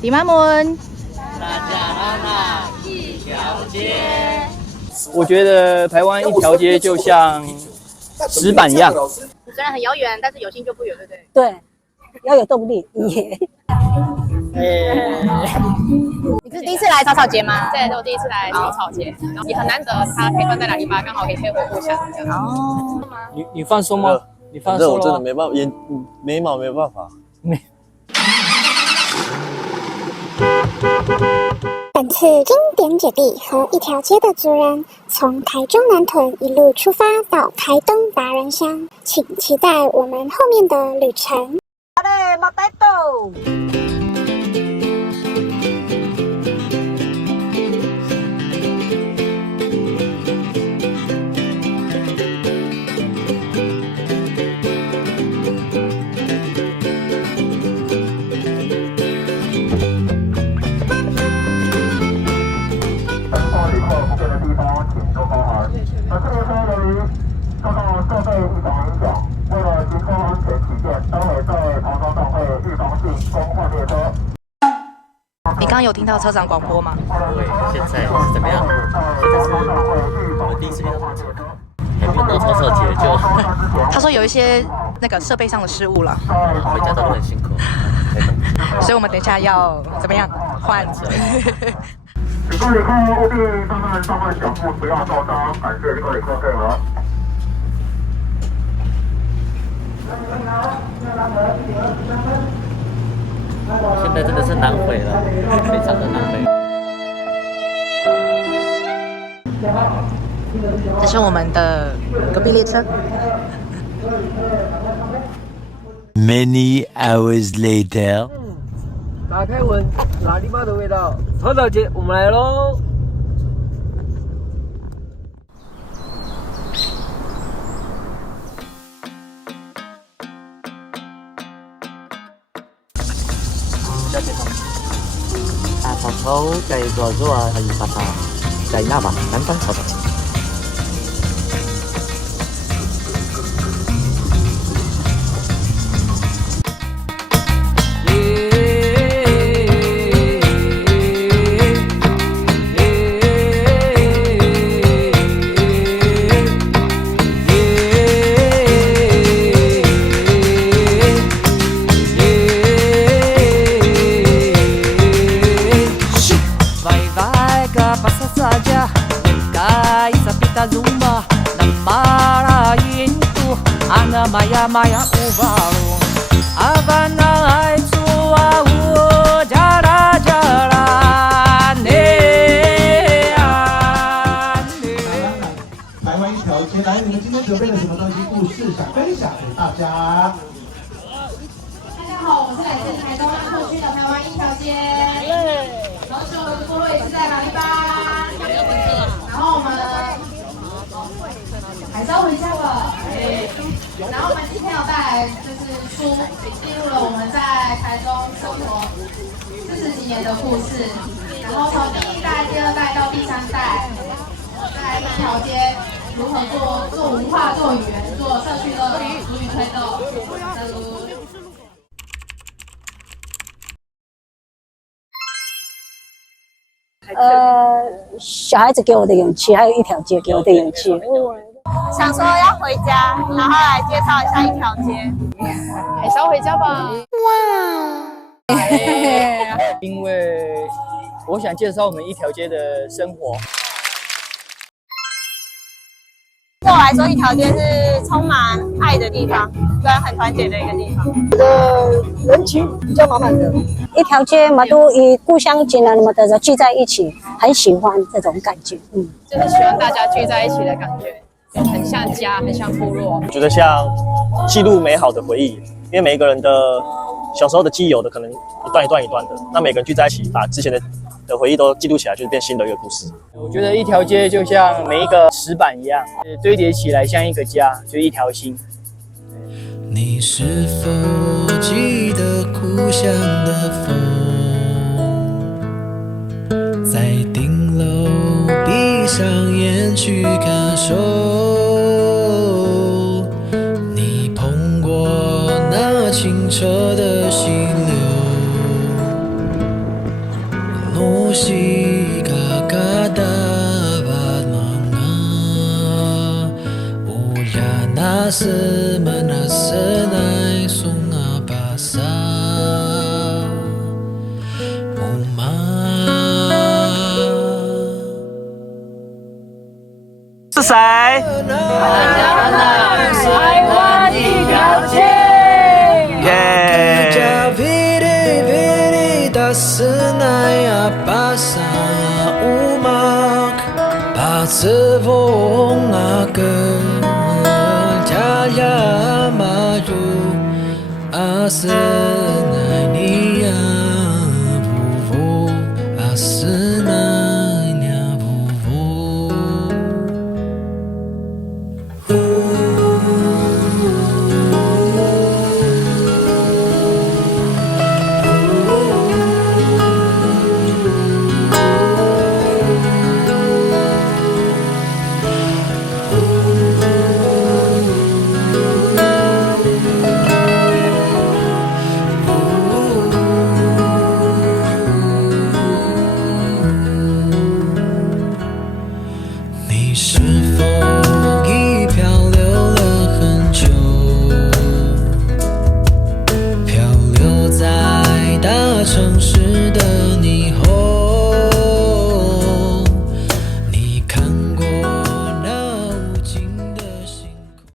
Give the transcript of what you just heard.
迪马门，大家好啦，一条街。我觉得台湾一条街就像石板一样，虽然很遥远，但是有心就不远，对不对？对，要有动力。你是第一次来草草节吗？对，我第一次来草草节，也很难得，它可以放在218，刚好可以配合故乡这样。哦，你放松吗？你放松了吗？我真的没办法，眉毛没办法。本次经典姐弟和一条街的族人，从台中南屯一路出发到台东达人乡，请期待我们后面的旅程。好嘞，马带豆。你刚刚有听到车长广播吗？对，现在是怎么样？现在是我们第一次遇到这个，还没有到草草节就，他说有一些那个设备上的失误了，回家都很辛苦。所以我们等一下要怎么样换？请各位客务必放慢脚步，不要受伤，感谢各位客配合。现在真的是难回了，非常的难回。这是我们的隔壁列车。Many hours later， 打开闻，哪里妈的味道？草草节，我们来喽！草草計在咗啊288，在那吧，南方草草節。Maya maya ubaru Avana aitua u jara jara ne 台湾一条街，来，你们今天准备了什么东西？故事想分享给大家。大家好，我是来自台东安特区的台湾一条街。然后我的座位是在哪里吧？然后我们还是要回家了。然后我们今天有带来就是书，记录了我们在台中生活40几年的故事，然后从第1代、第2代到第3代，在一条街如何做文化、做语言、做社区的族语推动。小孩子给我的勇气，还有一条街给我的勇气。想说要回家，然后来介绍一下一条街。还是要回家吧。哇！因为我想介绍我们一条街的生活。对我来说，一条街是充满爱的地方，跟很团结的一个地方。人情比较满满的，一条街嘛都以故乡亲人们的聚在一起，很喜欢这种感觉。就是喜欢大家聚在一起的感觉。很像家，很像部落。我觉得像记录美好的回忆，因为每一个人的小时候的记忆有的可能一段一段一段的，那每个人聚在一起，把之前的回忆都记录起来，就是变新的一个故事。我觉得一条街就像每一个石板一样，堆叠起来像一个家，就一条心。你是否记得故乡的风，在顶楼闭上眼去感受，你碰过那清澈的溪流， musika kadapat mga ulyana semanasanay sungapasa uma 是谁？台湾一条街。耶！ Senaya pasa umak Patsevong akel Jaya maju Asenai niya buvo Asenai niya buvo你是否已漂流了很久？漂流在大城